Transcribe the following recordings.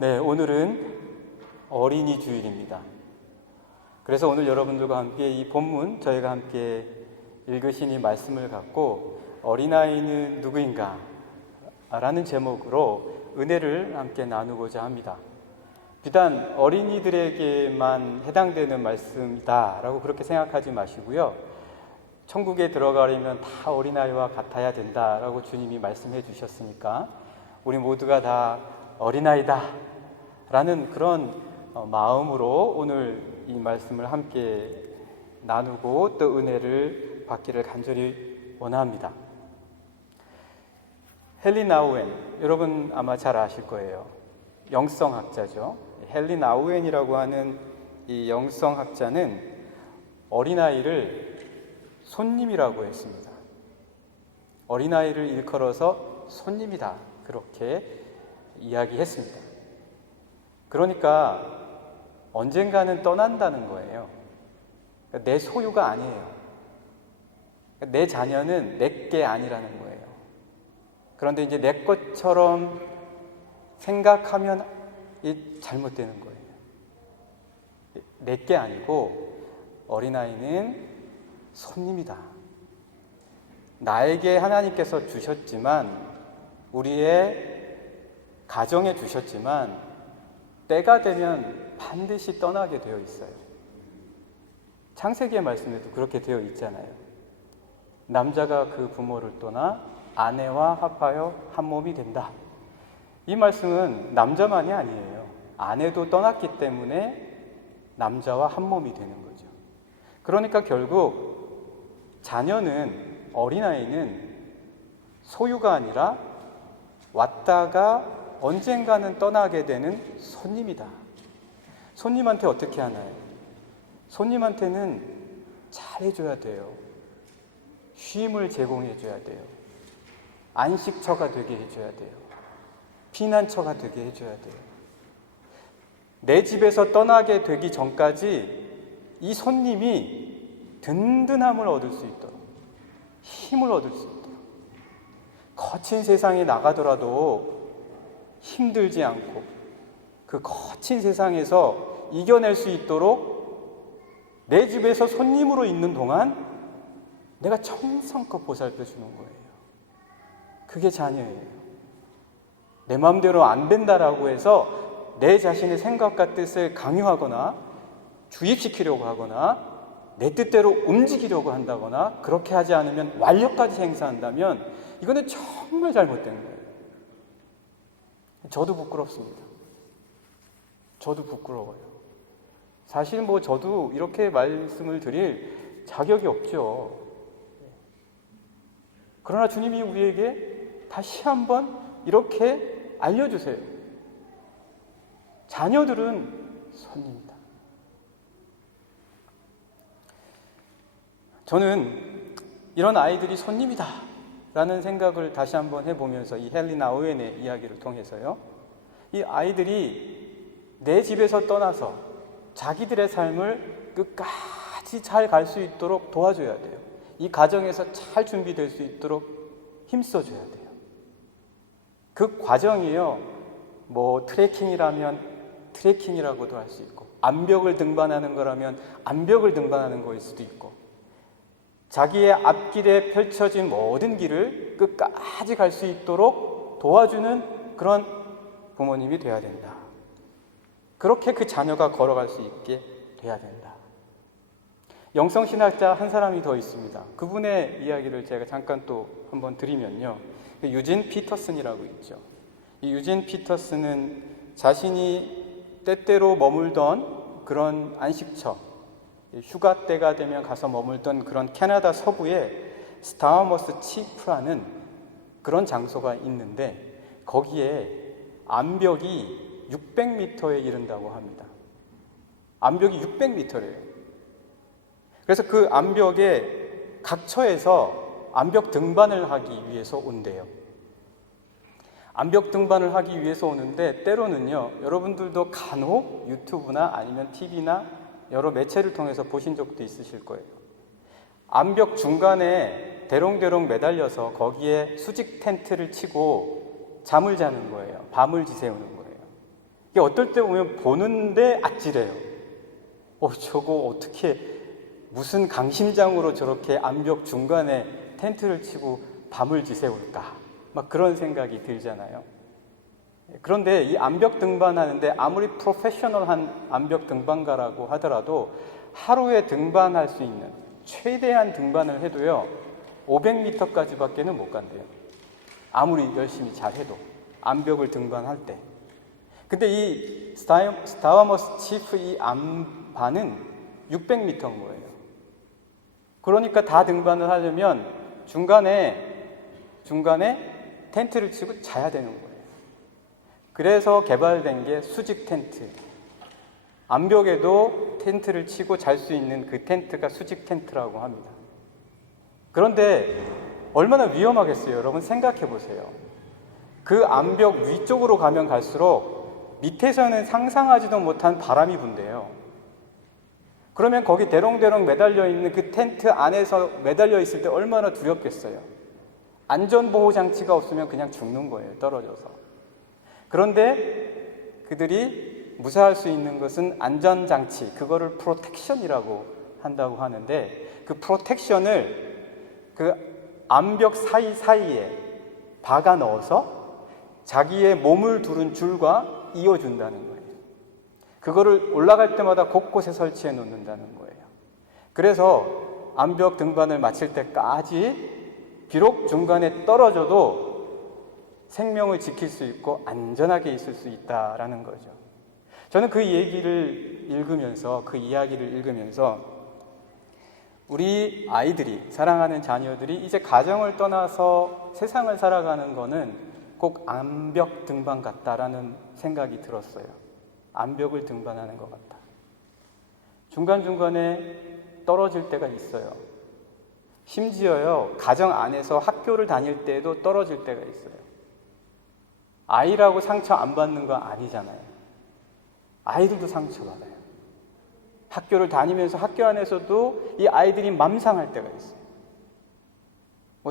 네, 오늘은 어린이 주일입니다. 그래서 오늘 여러분들과 함께 이 본문 저희가 함께 읽으신 이 말씀을 갖고 어린아이는 누구인가? 라는 제목으로 은혜를 함께 나누고자 합니다. 비단 어린이들에게만 해당되는 말씀이다 라고 그렇게 생각하지 마시고요. 천국에 들어가려면 다 어린아이와 같아야 된다라고 주님이 말씀해 주셨으니까 우리 모두가 다 어린아이다 라는 그런 마음으로 오늘 이 말씀을 함께 나누고 또 은혜를 받기를 간절히 원합니다. 헨리 나우엔, 여러분 아마 잘 아실 거예요. 영성학자죠. 헨리 나우엔이라고 하는 이 영성학자는 어린아이를 손님이라고 했습니다. 어린아이를 일컬어서 손님이다 그렇게 이야기했습니다. 그러니까 언젠가는 떠난다는 거예요. 내 소유가 아니에요. 내 자녀는 내게 아니라는 거예요. 그런데 이제 내 것처럼 생각하면 잘못되는 거예요. 내게 아니고 어린아이는 손님이다. 나에게 하나님께서 주셨지만, 우리의 가정에 주셨지만 때가 되면 반드시 떠나게 되어 있어요. 창세기의 말씀에도 그렇게 되어 있잖아요. 남자가 그 부모를 떠나 아내와 합하여 한 몸이 된다. 이 말씀은 남자만이 아니에요. 아내도 떠났기 때문에 남자와 한 몸이 되는 거죠. 그러니까 결국 자녀는, 어린아이는 소유가 아니라 왔다가 언젠가는 떠나게 되는 손님이다. 손님한테 어떻게 하나요? 손님한테는 잘해줘야 돼요. 쉼을 제공해줘야 돼요. 안식처가 되게 해줘야 돼요. 피난처가 되게 해줘야 돼요. 내 집에서 떠나게 되기 전까지 이 손님이 든든함을 얻을 수 있도록, 힘을 얻을 수 있도록, 거친 세상에 나가더라도 힘들지 않고 그 거친 세상에서 이겨낼 수 있도록 내 집에서 손님으로 있는 동안 내가 정성껏 보살펴 주는 거예요. 그게 자녀예요. 내 마음대로 안 된다라고 해서 내 자신의 생각과 뜻을 강요하거나 주입시키려고 하거나 내 뜻대로 움직이려고 한다거나 그렇게 하지 않으면 완력까지 행사한다면 이거는 정말 잘못된 거예요. 저도 부끄럽습니다. 저도 부끄러워요. 사실 저도 이렇게 말씀을 드릴 자격이 없죠. 그러나 주님이 우리에게 다시 한번 이렇게 알려주세요. 자녀들은 손님이다. 저는 이런 아이들이 손님이다 라는 생각을 다시 한번 해보면서 이 헨리 나우엔의 이야기를 통해서요, 이 아이들이 내 집에서 떠나서 자기들의 삶을 끝까지 잘 갈 수 있도록 도와줘야 돼요. 이 가정에서 잘 준비될 수 있도록 힘써줘야 돼요. 그 과정이요, 트레킹이라면 트레킹이라고도 할 수 있고, 암벽을 등반하는 거라면 암벽을 등반하는 거일 수도 있고, 자기의 앞길에 펼쳐진 모든 길을 끝까지 갈 수 있도록 도와주는 그런 부모님이 돼야 된다. 그렇게 그 자녀가 걸어갈 수 있게 돼야 된다. 영성신학자 한 사람이 더 있습니다. 그분의 이야기를 제가 잠깐 또 한번 드리면요, 유진 피터슨이라고 있죠. 이 유진 피터슨은 자신이 때때로 머물던 그런 안식처, 휴가 때가 되면 가서 머물던 그런 캐나다 서부에 스타워머스 치프라는 그런 장소가 있는데 거기에 암벽이 600m에 이른다고 합니다. 암벽이 600m래요. 그래서 그 암벽에 각처에서 암벽 등반을 하기 위해서 온대요. 암벽 등반을 하기 위해서 오는데 때로는요, 여러분들도 간혹 유튜브나 아니면 TV나 여러 매체를 통해서 보신 적도 있으실 거예요. 암벽 중간에 대롱대롱 매달려서 거기에 수직 텐트를 치고 잠을 자는 거예요. 밤을 지새우는 거예요. 이게 어떨 때 보면 보는데 아찔해요. 저거 어떻게 무슨 강심장으로 저렇게 암벽 중간에 텐트를 치고 밤을 지새울까? 막 그런 생각이 들잖아요. 그런데 이 암벽 등반하는데 아무리 프로페셔널한 암벽 등반가라고 하더라도 하루에 등반할 수 있는 최대한 등반을 해도요 500m까지밖에는 못 간대요. 아무리 열심히 잘해도 암벽을 등반할 때. 근데 이 스타워머스 치프 이 암반은 600m인 거예요. 그러니까 다 등반을 하려면 중간에 텐트를 치고 자야 되는 거예요. 그래서 개발된 게 수직 텐트. 암벽에도 텐트를 치고 잘 수 있는 그 텐트가 수직 텐트라고 합니다. 그런데 얼마나 위험하겠어요? 여러분 생각해 보세요. 그 암벽 위쪽으로 가면 갈수록 밑에서는 상상하지도 못한 바람이 분대요. 그러면 거기 대롱대롱 매달려 있는 그 텐트 안에서 매달려 있을 때 얼마나 두렵겠어요? 안전보호 장치가 없으면 그냥 죽는 거예요, 떨어져서. 그런데 그들이 무사할 수 있는 것은 안전장치, 그거를 프로텍션이라고 한다고 하는데 그 프로텍션을 그 암벽 사이사이에 박아 넣어서 자기의 몸을 두른 줄과 이어준다는 거예요. 그거를 올라갈 때마다 곳곳에 설치해 놓는다는 거예요. 그래서 암벽 등반을 마칠 때까지 비록 중간에 떨어져도 생명을 지킬 수 있고 안전하게 있을 수 있다라는 거죠. 저는 그 얘기를 읽으면서, 그 이야기를 읽으면서 우리 아이들이, 사랑하는 자녀들이 이제 가정을 떠나서 세상을 살아가는 거는 꼭 암벽 등반 같다라는 생각이 들었어요. 암벽을 등반하는 것 같다. 중간중간에 떨어질 때가 있어요. 심지어요, 가정 안에서 학교를 다닐 때도 떨어질 때가 있어요. 아이라고 상처 안 받는 거 아니잖아요. 아이들도 상처받아요. 학교를 다니면서 학교 안에서도 이 아이들이 맘상할 때가 있어요.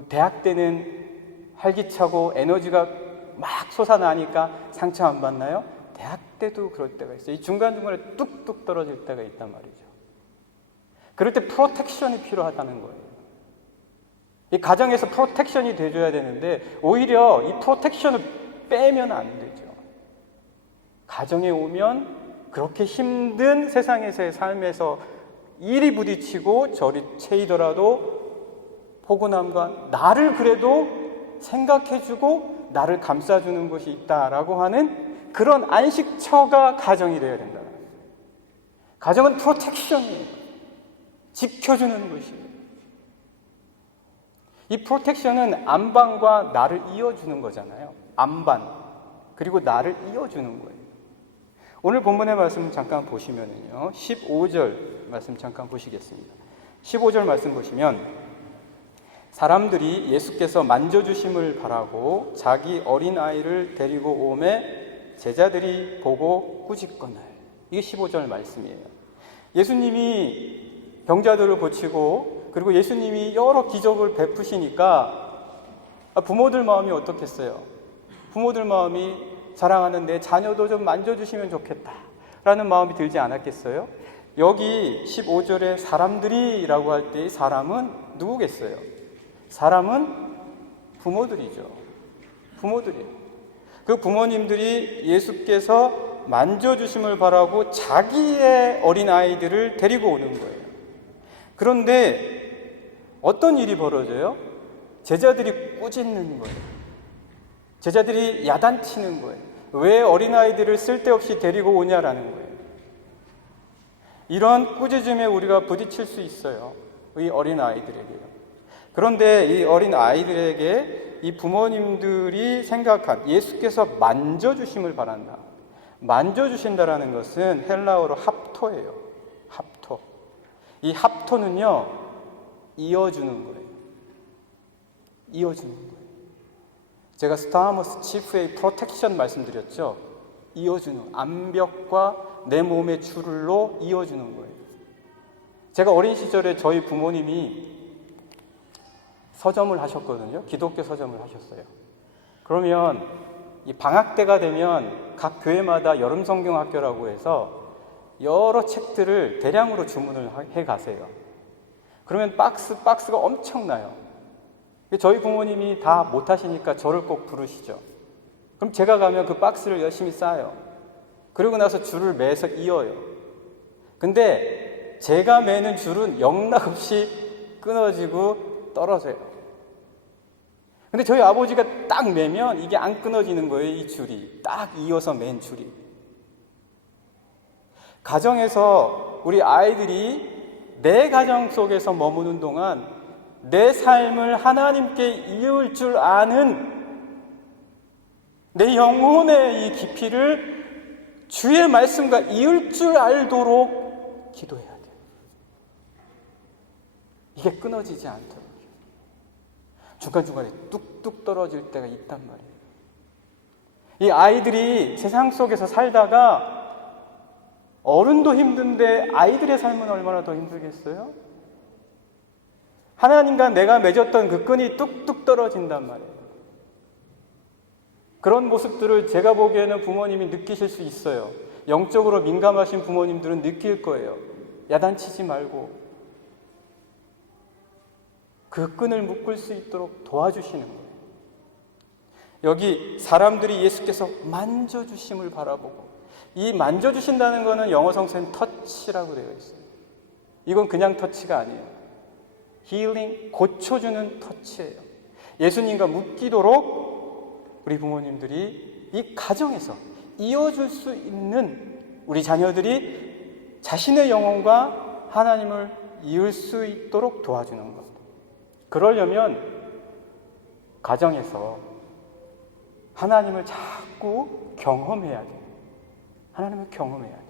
대학 때는 활기차고 에너지가 막 솟아나니까 상처 안 받나요? 대학 때도 그럴 때가 있어요. 이 중간중간에 뚝뚝 떨어질 때가 있단 말이죠. 그럴 때 프로텍션이 필요하다는 거예요. 이 가정에서 프로텍션이 돼줘야 되는데 오히려 이 프로텍션을 빼면 안 되죠. 가정에 오면 그렇게 힘든 세상에서의 삶에서 이리 부딪히고 저리 채이더라도 포근함과 나를 그래도 생각해주고 나를 감싸주는 것이 있다라고 하는 그런 안식처가 가정이 되어야 된다. 가정은 프로텍션이에요. 지켜주는 것이에요. 이 프로텍션은 안방과 나를 이어주는 거잖아요. 안반, 그리고 나를 이어주는 거예요. 오늘 본문의 말씀 잠깐 보시면은요, 15절 말씀 잠깐 보시겠습니다. 15절 말씀 보시면 사람들이 예수께서 만져주심을 바라고 자기 어린아이를 데리고 오매 제자들이 보고 꾸짖거늘. 이게 15절 말씀이에요. 예수님이 병자들을 고치고 그리고 예수님이 여러 기적을 베푸시니까 부모들 마음이 어떻겠어요? 부모들 마음이 사랑하는 내 자녀도 좀 만져주시면 좋겠다 라는 마음이 들지 않았겠어요? 여기 15절에 사람들이라고 할 때 사람은 누구겠어요? 사람은 부모들이죠. 부모들이에요. 그 부모님들이 예수께서 만져주심을 바라고 자기의 어린아이들을 데리고 오는 거예요. 그런데 어떤 일이 벌어져요? 제자들이 꾸짖는 거예요. 제자들이 야단치는 거예요. 왜 어린아이들을 쓸데없이 데리고 오냐라는 거예요. 이런 꾸짖음에 우리가 부딪힐 수 있어요. 이 어린아이들에게요. 그런데 이 어린아이들에게 이 부모님들이 생각한 예수께서 만져주심을 바란다. 만져주신다라는 것은 헬라어로 합토예요. 합토. 이 합토는요, 이어주는 거예요. 이어주는 거예요. 제가 스타워머스 치프의 프로텍션 말씀드렸죠. 이어주는, 암벽과 내 몸의 줄로 이어주는 거예요. 제가 어린 시절에 저희 부모님이 서점을 하셨거든요. 기독교 서점을 하셨어요. 그러면 이 방학 때가 되면 각 교회마다 여름 성경 학교라고 해서 여러 책들을 대량으로 주문을 해 가세요. 그러면 박스가 엄청나요. 저희 부모님이 다 못하시니까 저를 꼭 부르시죠. 그럼 제가 가면 그 박스를 열심히 싸요. 그러고 나서 줄을 매서 이어요. 근데 제가 매는 줄은 영락없이 끊어지고 떨어져요. 근데 저희 아버지가 딱 매면 이게 안 끊어지는 거예요. 이 줄이 딱 이어서 맨 줄이. 가정에서 우리 아이들이 내 가정 속에서 머무는 동안 내 삶을 하나님께 이을 줄 아는 내 영혼의 이 깊이를 주의 말씀과 이을 줄 알도록 기도해야 돼요. 이게 끊어지지 않도록. 중간중간에 뚝뚝 떨어질 때가 있단 말이에요. 이 아이들이 세상 속에서 살다가 어른도 힘든데 아이들의 삶은 얼마나 더 힘들겠어요? 하나님과 내가 맺었던 그 끈이 뚝뚝 떨어진단 말이에요. 그런 모습들을 제가 보기에는 부모님이 느끼실 수 있어요. 영적으로 민감하신 부모님들은 느낄 거예요. 야단치지 말고 그 끈을 묶을 수 있도록 도와주시는 거예요. 여기 사람들이 예수께서 만져주심을 바라보고, 이 만져주신다는 것은 영어 성서엔 터치라고 되어 있어요. 이건 그냥 터치가 아니에요. 힐링, 고쳐주는 터치예요. 예수님과 묶이도록 우리 부모님들이 이 가정에서 이어줄 수 있는 우리 자녀들이 자신의 영혼과 하나님을 이을 수 있도록 도와주는 것. 그러려면 가정에서 하나님을 자꾸 경험해야 돼요. 하나님을 경험해야 돼요.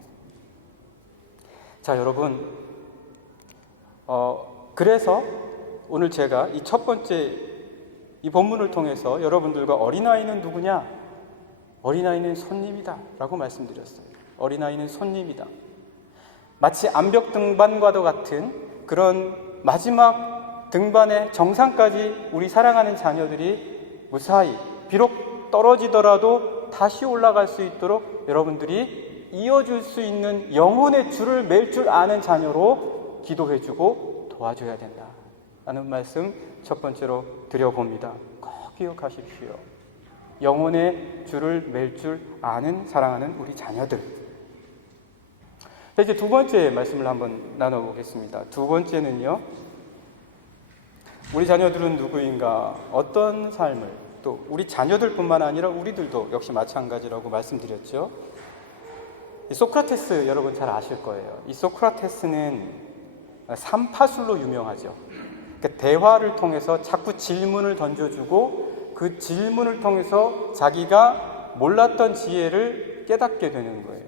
자, 여러분, 그래서 오늘 제가 이 첫 번째 이 본문을 통해서 여러분들과 어린아이는 누구냐? 어린아이는 손님이다 라고 말씀드렸어요. 어린아이는 손님이다. 마치 암벽 등반과도 같은 그런 마지막 등반의 정상까지 우리 사랑하는 자녀들이 무사히 비록 떨어지더라도 다시 올라갈 수 있도록 여러분들이 이어줄 수 있는 영혼의 줄을 맬 줄 아는 자녀로 기도해주고 도와줘야 된다 라는 말씀 첫 번째로 드려봅니다. 꼭 기억하십시오. 영혼의 줄을 맬 줄 아는 사랑하는 우리 자녀들. 자, 이제 두 번째 말씀을 한번 나눠보겠습니다. 두 번째는요, 우리 자녀들은 누구인가, 어떤 삶을, 또 우리 자녀들뿐만 아니라 우리들도 역시 마찬가지라고 말씀드렸죠. 이 소크라테스 여러분 잘 아실 거예요. 이 소크라테스는 삼파술로 유명하죠. 그러니까 대화를 통해서 자꾸 질문을 던져주고 그 질문을 통해서 자기가 몰랐던 지혜를 깨닫게 되는 거예요.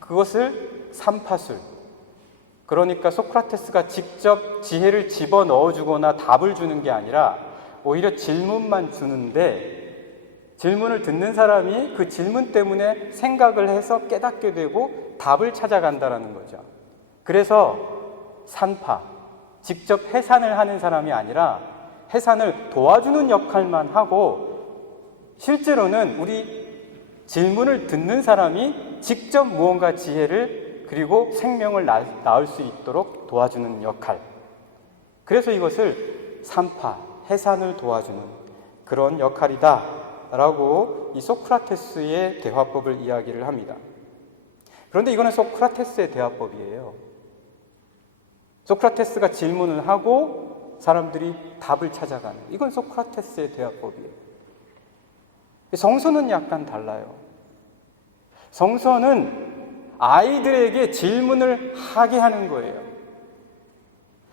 그것을 삼파술. 그러니까 소크라테스가 직접 지혜를 집어넣어주거나 답을 주는 게 아니라 오히려 질문만 주는데 질문을 듣는 사람이 그 질문 때문에 생각을 해서 깨닫게 되고 답을 찾아간다는 거죠. 그래서 산파, 직접 해산을 하는 사람이 아니라 해산을 도와주는 역할만 하고, 실제로는 우리 질문을 듣는 사람이 직접 무언가 지혜를 그리고 생명을 낳을 수 있도록 도와주는 역할. 그래서 이것을 산파, 해산을 도와주는 그런 역할이다 라고 이 소크라테스의 대화법을 이야기를 합니다. 그런데 이거는 소크라테스의 대화법이에요. 소크라테스가 질문을 하고 사람들이 답을 찾아가는, 이건 소크라테스의 대화법이에요. 성서는 약간 달라요. 성서는 아이들에게 질문을 하게 하는 거예요.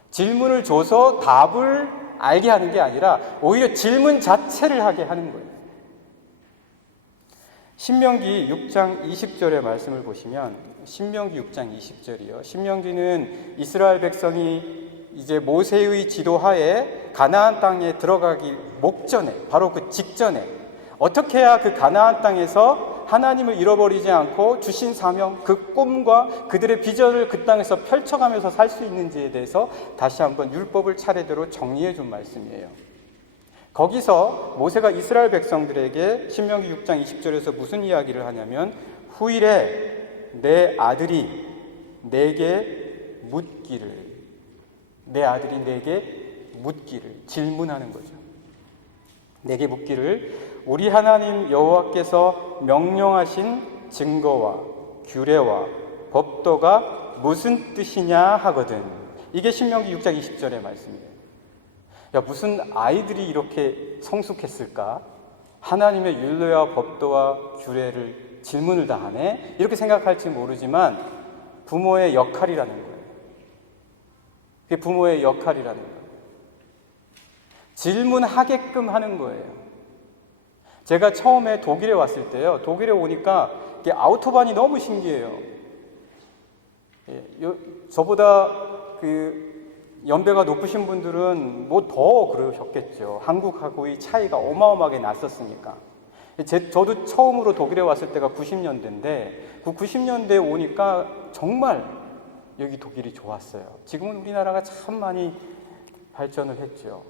질문을 줘서 답을 알게 하는 게 아니라 오히려 질문 자체를 하게 하는 거예요. 신명기 6장 20절의 말씀을 보시면, 신명기 6장 20절이요. 신명기는 이스라엘 백성이 이제 모세의 지도하에 가나안 땅에 들어가기 목전에, 바로 그 직전에 어떻게 해야 그 가나안 땅에서 하나님을 잃어버리지 않고 주신 사명, 그 꿈과 그들의 비전을 그 땅에서 펼쳐가면서 살 수 있는지에 대해서 다시 한번 율법을 차례대로 정리해 준 말씀이에요. 거기서 모세가 이스라엘 백성들에게 신명기 6장 20절에서 무슨 이야기를 하냐면 후일에 내 아들이 내게 묻기를 질문하는 거죠. 내게 묻기를 우리 하나님 여호와께서 명령하신 증거와 규례와 법도가 무슨 뜻이냐 하거든. 이게 신명기 6장 20절의 말씀이에요. 야, 무슨 아이들이 이렇게 성숙했을까? 하나님의 율례와 법도와 규례를 질문을 다 하네? 이렇게 생각할지 모르지만 부모의 역할이라는 거예요. 그게 부모의 역할이라는 거예요. 질문하게끔 하는 거예요. 제가 처음에 독일에 왔을 때요, 독일에 오니까 이게 아우토반이 너무 신기해요. 저보다 연배가 높으신 분들은 뭐 더 그러셨겠죠. 한국하고의 차이가 어마어마하게 났었으니까. 저도 처음으로 독일에 왔을 때가 90년대인데 그 90년대에 오니까 정말 여기 독일이 좋았어요. 지금은 우리나라가 참 많이 발전을 했죠.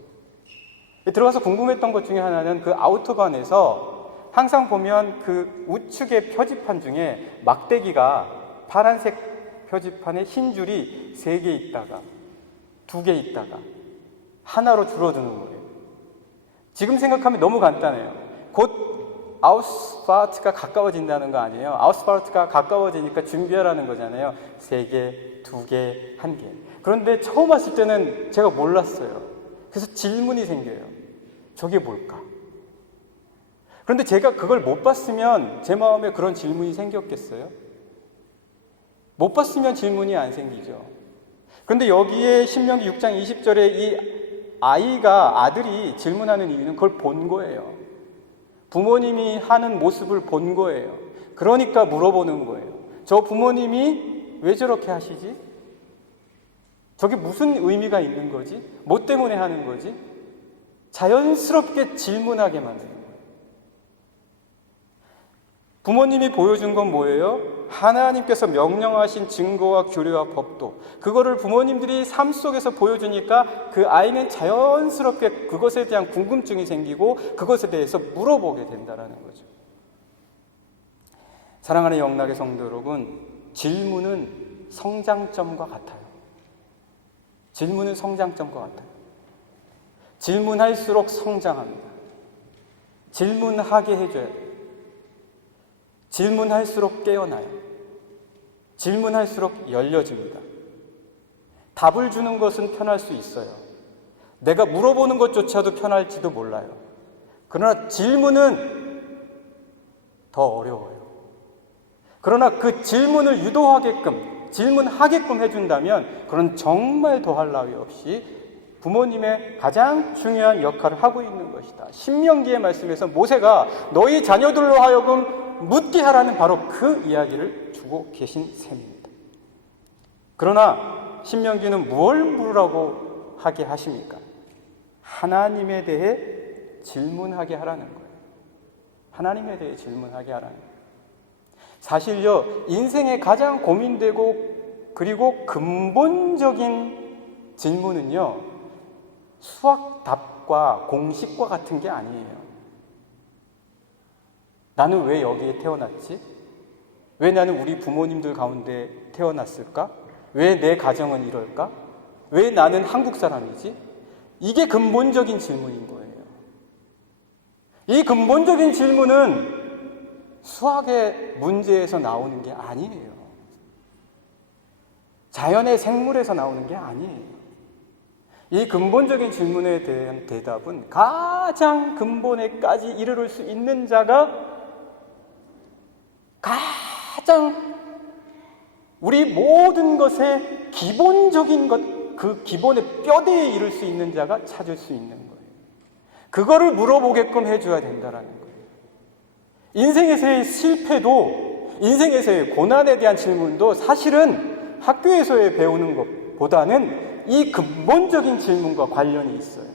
들어가서 궁금했던 것 중에 하나는 그 아우토반에서 항상 보면 그 우측의 표지판 중에 막대기가 파란색 표지판에 흰 줄이 3개 있다가 2개 있다가 하나로 줄어드는 거예요. 지금 생각하면 너무 간단해요. 곧 아우스파르트가 가까워진다는 거 아니에요. 아우스파르트가 가까워지니까 준비하라는 거잖아요. 3개, 2개, 1개. 그런데 처음 왔을 때는 제가 몰랐어요. 그래서 질문이 생겨요. 저게 뭘까? 그런데 제가 그걸 못 봤으면 제 마음에 그런 질문이 생겼겠어요? 못 봤으면 질문이 안 생기죠. 그런데 여기에 신명기 6장 20절에 이 아들이 질문하는 이유는 그걸 본 거예요. 부모님이 하는 모습을 본 거예요. 그러니까 물어보는 거예요. 저 부모님이 왜 저렇게 하시지? 저게 무슨 의미가 있는 거지? 뭐 때문에 하는 거지? 자연스럽게 질문하게 만드는 거예요. 부모님이 보여준 건 뭐예요? 하나님께서 명령하신 증거와 규례와 법도, 그거를 부모님들이 삶 속에서 보여주니까 그 아이는 자연스럽게 그것에 대한 궁금증이 생기고 그것에 대해서 물어보게 된다는 거죠. 사랑하는 영락의 성도 여러분, 질문은 성장점과 같아요. 질문은 성장점과 같아요. 질문할수록 성장합니다. 질문하게 해줘야 돼요. 질문할수록 깨어나요. 질문할수록 열려집니다. 답을 주는 것은 편할 수 있어요. 내가 물어보는 것조차도 편할지도 몰라요. 그러나 질문은 더 어려워요. 그러나 그 질문을 유도하게끔, 질문하게끔 해준다면 그건 정말 더할 나위 없이 부모님의 가장 중요한 역할을 하고 있는 것이다. 신명기의 말씀에서 모세가 너희 자녀들로 하여금 묻게 하라는 바로 그 이야기를 주고 계신 셈입니다. 그러나 신명기는 무엇을 물으라고 하게 하십니까? 하나님에 대해 질문하게 하라는 거예요. 하나님에 대해 질문하게 하라는 거예요. 사실요, 인생에 가장 고민되고 그리고 근본적인 질문은요, 수학 답과 공식과 같은 게 아니에요. 나는 왜 여기에 태어났지? 왜 나는 우리 부모님들 가운데 태어났을까? 왜 내 가정은 이럴까? 왜 나는 한국 사람이지? 이게 근본적인 질문인 거예요. 이 근본적인 질문은 수학의 문제에서 나오는 게 아니에요. 자연의 생물에서 나오는 게 아니에요. 이 근본적인 질문에 대한 대답은 가장 근본에까지 이르를 수 있는 자가 가장 우리 모든 것의 기본적인 것, 그 기본의 뼈대에 이를 수 있는 자가 찾을 수 있는 거예요. 그거를 물어보게끔 해줘야 된다는 거예요. 인생에서의 실패도, 인생에서의 고난에 대한 질문도 사실은 학교에서의 배우는 것보다는 이 근본적인 질문과 관련이 있어요.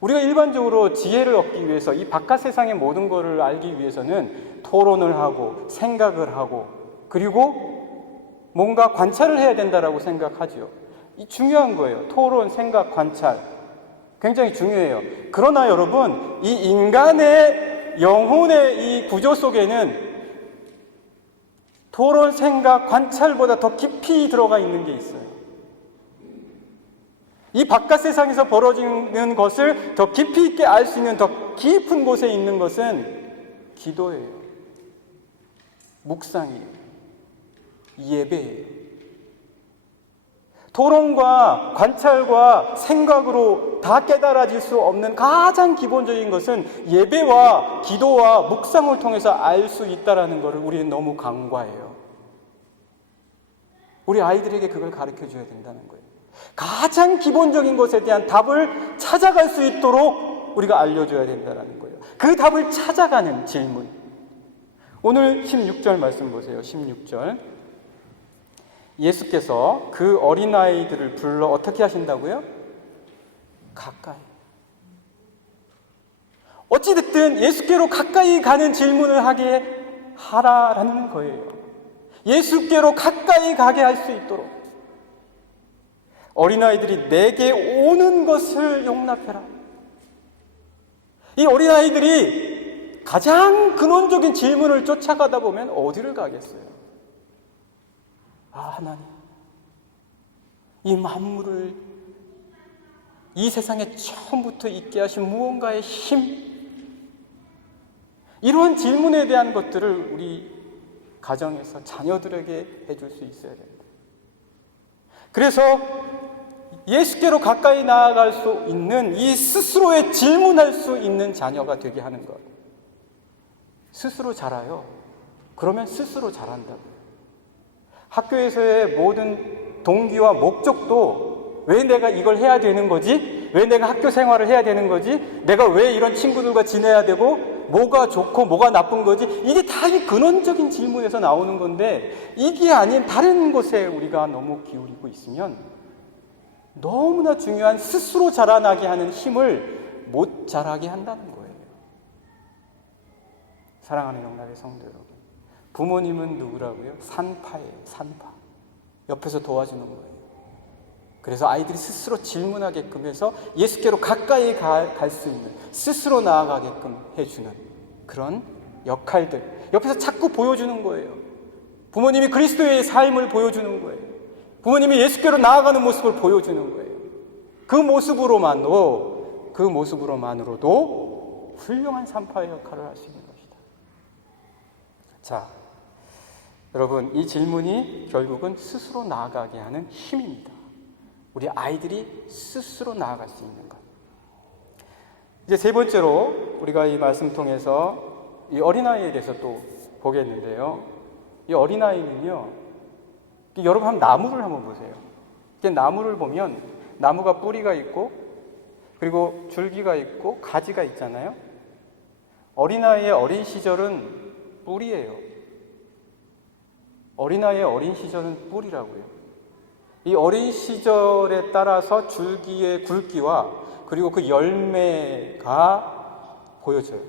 우리가 일반적으로 지혜를 얻기 위해서 이 바깥 세상의 모든 것을 알기 위해서는 토론을 하고 생각을 하고 그리고 뭔가 관찰을 해야 된다라고 생각하죠. 이 중요한 거예요. 토론, 생각, 관찰. 굉장히 중요해요. 그러나 여러분, 이 인간의 영혼의 이 구조 속에는 토론, 생각, 관찰보다 더 깊이 들어가 있는 게 있어요. 이 바깥 세상에서 벌어지는 것을 더 깊이 있게 알 수 있는 더 깊은 곳에 있는 것은 기도예요. 묵상이에요. 예배예요. 토론과 관찰과 생각으로 다 깨달아질 수 없는 가장 기본적인 것은 예배와 기도와 묵상을 통해서 알 수 있다는 것을 우리는 너무 간과해요. 우리 아이들에게 그걸 가르쳐 줘야 된다는 거예요. 가장 기본적인 것에 대한 답을 찾아갈 수 있도록 우리가 알려줘야 된다는 거예요. 그 답을 찾아가는 질문. 오늘 16절 말씀 보세요. 16절. 예수께서 그 어린아이들을 불러 어떻게 하신다고요? 가까이. 어찌됐든 예수께로 가까이 가는 질문을 하게 하라라는 거예요. 예수께로 가까이 가게 할 수 있도록. 어린아이들이 내게 오는 것을 용납해라. 이 어린아이들이 가장 근원적인 질문을 쫓아가다 보면 어디를 가겠어요? 하나님, 이 만물을 이 세상에 처음부터 있게 하신 무언가의 힘, 이러한 질문에 대한 것들을 우리 가정에서 자녀들에게 해줄 수 있어야 됩니다. 그래서 예수께로 가까이 나아갈 수 있는 이 스스로의 질문할 수 있는 자녀가 되게 하는 것. 스스로 자라요. 그러면 스스로 자란다고요. 학교에서의 모든 동기와 목적도 왜 내가 이걸 해야 되는 거지? 왜 내가 학교 생활을 해야 되는 거지? 내가 왜 이런 친구들과 지내야 되고 뭐가 좋고 뭐가 나쁜 거지? 이게 다 이 근원적인 질문에서 나오는 건데 이게 아닌 다른 곳에 우리가 너무 기울이고 있으면 너무나 중요한 스스로 자라나게 하는 힘을 못 자라게 한다는 거예요. 사랑하는 영락의 성도 여러분, 부모님은 누구라고요? 산파예요. 산파. 옆에서 도와주는 거예요. 그래서 아이들이 스스로 질문하게끔 해서 예수께로 가까이 갈 수 있는, 스스로 나아가게끔 해주는 그런 역할들, 옆에서 자꾸 보여주는 거예요. 부모님이 그리스도의 삶을 보여주는 거예요. 부모님이 예수께로 나아가는 모습을 보여주는 거예요. 그 모습으로만으로도 훌륭한 산파의 역할을 할 수 있는 것이다. 자, 여러분, 이 질문이 결국은 스스로 나아가게 하는 힘입니다. 우리 아이들이 스스로 나아갈 수 있는 것. 이제 세 번째로 우리가 이 말씀 통해서 이 어린아이에 대해서 또 보겠는데요. 이 어린아이는요, 여러분 한번 나무를 한번 보세요. 나무를 보면 나무가 뿌리가 있고 그리고 줄기가 있고 가지가 있잖아요. 어린아이의 어린 시절은 뿌리예요. 어린아이의 어린 시절은 뿌리라고요. 이 어린 시절에 따라서 줄기의 굵기와 그리고 그 열매가 보여져요.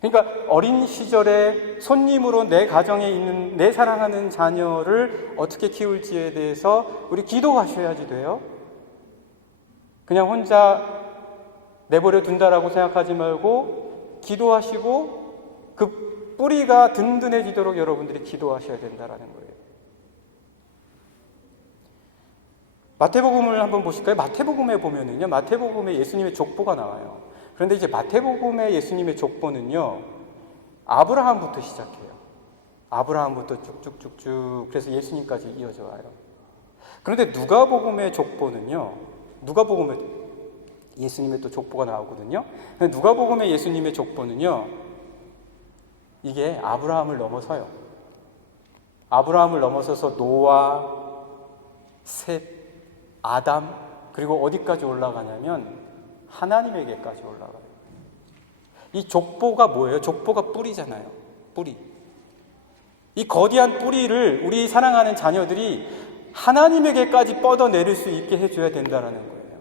그러니까 어린 시절에 손님으로 내 가정에 있는 내 사랑하는 자녀를 어떻게 키울지에 대해서 우리 기도하셔야지 돼요. 그냥 혼자 내버려 둔다라고 생각하지 말고 기도하시고 그 뿌리가 든든해지도록 여러분들이 기도하셔야 된다는 거예요. 마태복음을 한번 보실까요? 마태복음에 보면은요, 마태복음에 예수님의 족보가 나와요. 그런데 이제 마태복음의 예수님의 족보는요, 아브라함부터 시작해요. 아브라함부터 쭉쭉쭉쭉, 그래서 예수님까지 이어져 와요. 그런데 누가복음의 족보는요, 누가복음에 예수님의 또 족보가 나오거든요. 누가복음의 예수님의 족보는요, 이게 아브라함을 넘어서요. 아브라함을 넘어서서 노아, 셋, 아담, 그리고 어디까지 올라가냐면 하나님에게까지 올라가요. 이 족보가 뭐예요? 족보가 뿌리잖아요. 뿌리. 이 거대한 뿌리를 우리 사랑하는 자녀들이 하나님에게까지 뻗어내릴 수 있게 해줘야 된다는 거예요.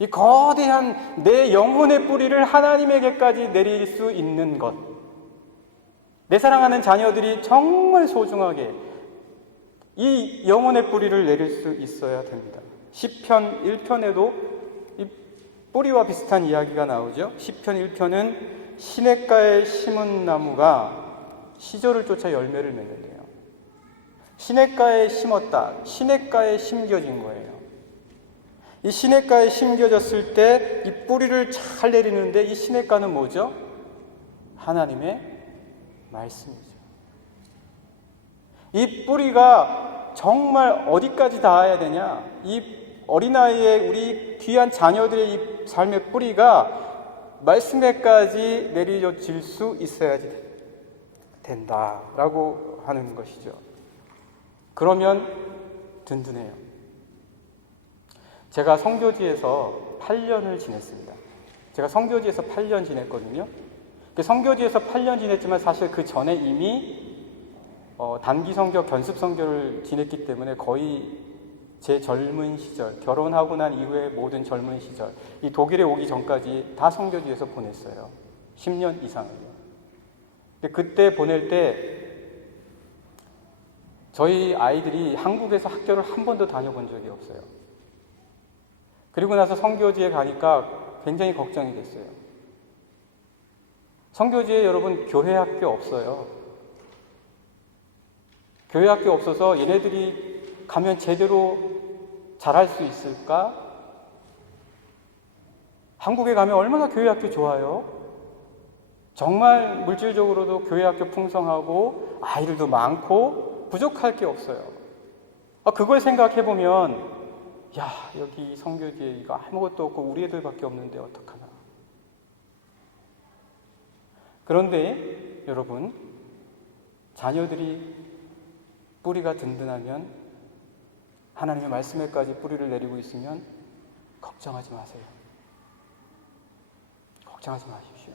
이 거대한 내 영혼의 뿌리를 하나님에게까지 내릴 수 있는 것. 내 사랑하는 자녀들이 정말 소중하게 이 영혼의 뿌리를 내릴 수 있어야 됩니다. 시편 1편에도 이 뿌리와 비슷한 이야기가 나오죠. 시편 1편은 시냇가에 심은 나무가 시절을 쫓아 열매를 맺는데요. 시냇가에 심었다. 시냇가에 심겨진 거예요. 이 시냇가에 심겨졌을 때 이 뿌리를 잘 내리는데 이 시냇가는 뭐죠? 하나님의 말씀이죠. 이 뿌리가 정말 어디까지 닿아야 되냐? 이 어린아이의 우리 귀한 자녀들의 이 삶의 뿌리가 말씀에까지 내려질 수 있어야지 된다라고 하는 것이죠. 그러면 든든해요. 제가 선교지에서 8년을 지냈습니다. 제가 선교지에서 8년 지냈거든요. 선교지에서 8년 지냈지만 사실 그 전에 이미 단기 선교, 견습 선교를 지냈기 때문에 거의 제 젊은 시절, 결혼하고 난 이후에 모든 젊은 시절, 이 독일에 오기 전까지 다 선교지에서 보냈어요. 10년 이상을요. 근데 그때 보낼 때 저희 아이들이 한국에서 학교를 한 번도 다녀본 적이 없어요. 그리고 나서 선교지에 가니까 굉장히 걱정이 됐어요. 선교지에 여러분 교회 학교 없어요. 교회 학교 없어서 얘네들이 가면 제대로 잘할 수 있을까? 한국에 가면 얼마나 교회 학교 좋아요. 정말 물질적으로도 교회 학교 풍성하고 아이들도 많고 부족할 게 없어요. 그걸 생각해 보면 야, 여기 선교지에 이거 아무것도 없고 우리 애들밖에 없는데 어떡하나. 그런데 여러분, 자녀들이 뿌리가 든든하면, 하나님의 말씀에까지 뿌리를 내리고 있으면 걱정하지 마세요. 걱정하지 마십시오.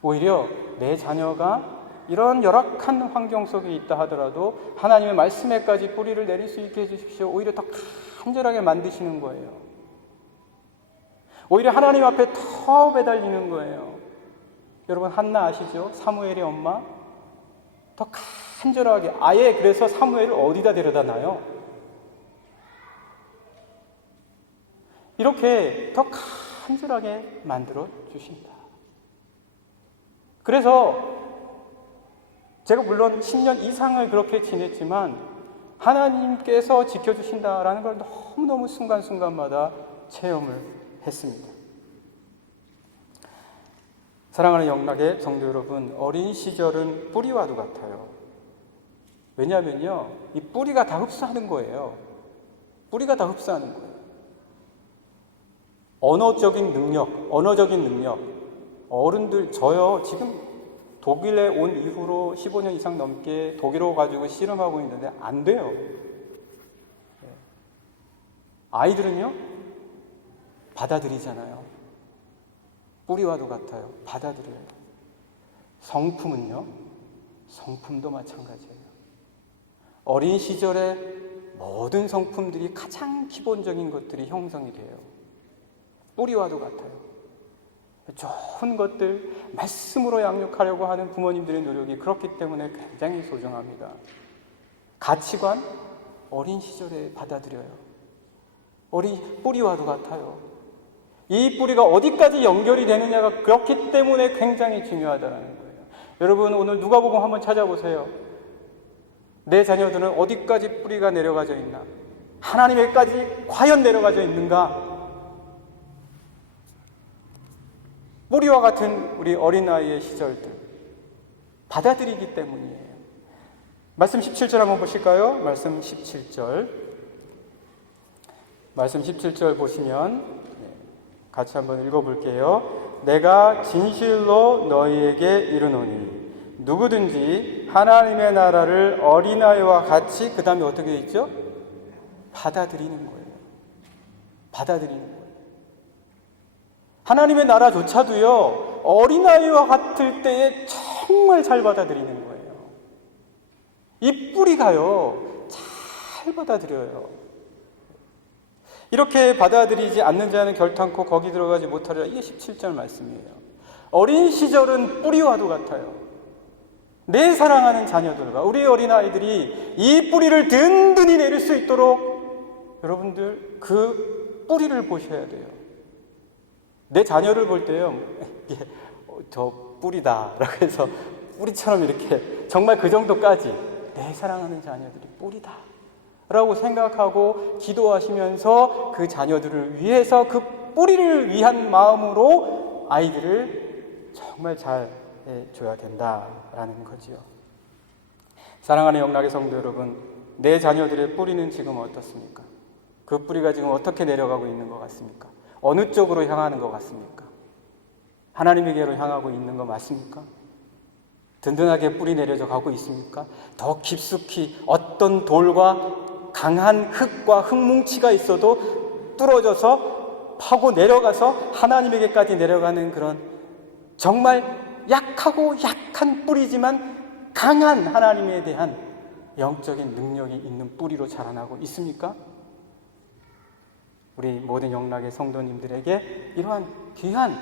오히려 내 자녀가 이런 열악한 환경 속에 있다 하더라도 하나님의 말씀에까지 뿌리를 내릴 수 있게 해주십시오. 오히려 더 간절하게 만드시는 거예요. 오히려 하나님 앞에 더 매달리는 거예요. 여러분 한나 아시죠? 사무엘의 엄마? 더 간절하게, 아예 그래서 사무엘을 어디다 데려다 놔요? 이렇게 더 간절하게 만들어 주신다. 그래서 제가 물론 10년 이상을 그렇게 지냈지만 하나님께서 지켜주신다라는 걸 너무너무 순간순간마다 체험을 했습니다. 사랑하는 영락의 성도 여러분, 어린 시절은 뿌리와도 같아요. 왜냐하면요, 이 뿌리가 다 흡수하는 거예요. 뿌리가 다 흡수하는 거예요. 언어적인 능력. 어른들, 저요, 지금 독일에 온 이후로 15년 이상 넘게 독일어 가지고 씨름하고 있는데 안 돼요. 아이들은요, 받아들이잖아요. 뿌리와도 같아요. 받아들여요. 성품은요, 성품도 마찬가지예요. 어린 시절에 모든 성품들이 가장 기본적인 것들이 형성이 돼요. 뿌리와도 같아요. 좋은 것들 말씀으로 양육하려고 하는 부모님들의 노력이 그렇기 때문에 굉장히 소중합니다. 가치관 어린 시절에 받아들여요. 뿌리와도 같아요. 이 뿌리가 어디까지 연결이 되느냐가 그렇기 때문에 굉장히 중요하다는 거예요. 여러분 오늘 누가복음 한번 찾아보세요. 내 자녀들은 어디까지 뿌리가 내려가져 있나? 하나님에까지 과연 내려가져 있는가? 뿌리와 같은 우리 어린아이의 시절들 받아들이기 때문이에요. 말씀 17절 한번 보실까요? 말씀 17절 보시면 같이 한번 읽어볼게요. 내가 진실로 너희에게 이르노니 누구든지 하나님의 나라를 어린아이와 같이, 그 다음에 어떻게 돼 있죠? 받아들이는 거예요. 받아들이는 거예요. 하나님의 나라조차도요, 어린아이와 같을 때에 정말 잘 받아들이는 거예요. 이 뿌리가요, 잘 받아들여요. 이렇게 받아들이지 않는 자는 결탄코 거기 들어가지 못하리라. 이게 17절 말씀이에요. 어린 시절은 뿌리와도 같아요. 내 사랑하는 자녀들과 우리 어린아이들이 이 뿌리를 든든히 내릴 수 있도록 여러분들 그 뿌리를 보셔야 돼요. 내 자녀를 볼 때요, 이게 저 뿌리다라고 해서 뿌리처럼 이렇게 정말 그 정도까지 내 사랑하는 자녀들이 뿌리다 라고 생각하고 기도하시면서 그 자녀들을 위해서 그 뿌리를 위한 마음으로 아이들을 정말 잘 해줘야 된다라는 거지요. 사랑하는 영락의 성도 여러분, 내 자녀들의 뿌리는 지금 어떻습니까? 그 뿌리가 지금 어떻게 내려가고 있는 것 같습니까? 어느 쪽으로 향하는 것 같습니까? 하나님에게로 향하고 있는 거 맞습니까? 든든하게 뿌리 내려져 가고 있습니까? 더 깊숙이 어떤 돌과 강한 흙과 흙뭉치가 있어도 뚫어져서 파고 내려가서 하나님에게까지 내려가는 그런 정말 약하고 약한 뿌리지만 강한 하나님에 대한 영적인 능력이 있는 뿌리로 자라나고 있습니까? 우리 모든 영락의 성도님들에게 이러한 귀한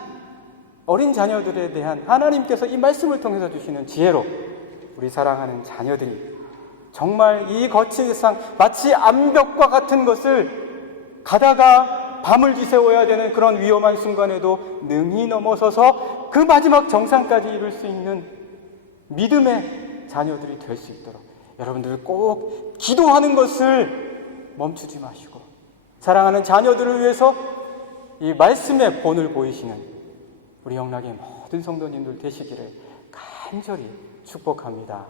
어린 자녀들에 대한 하나님께서 이 말씀을 통해서 주시는 지혜로 우리 사랑하는 자녀들이 정말 이 거친 세상 마치 암벽과 같은 것을 가다가 밤을 지새워야 되는 그런 위험한 순간에도 능히 넘어서서 그 마지막 정상까지 이룰 수 있는 믿음의 자녀들이 될 수 있도록 여러분들 꼭 기도하는 것을 멈추지 마시고 사랑하는 자녀들을 위해서 이 말씀의 본을 보이시는 우리 영락의 모든 성도님들 되시기를 간절히 축복합니다.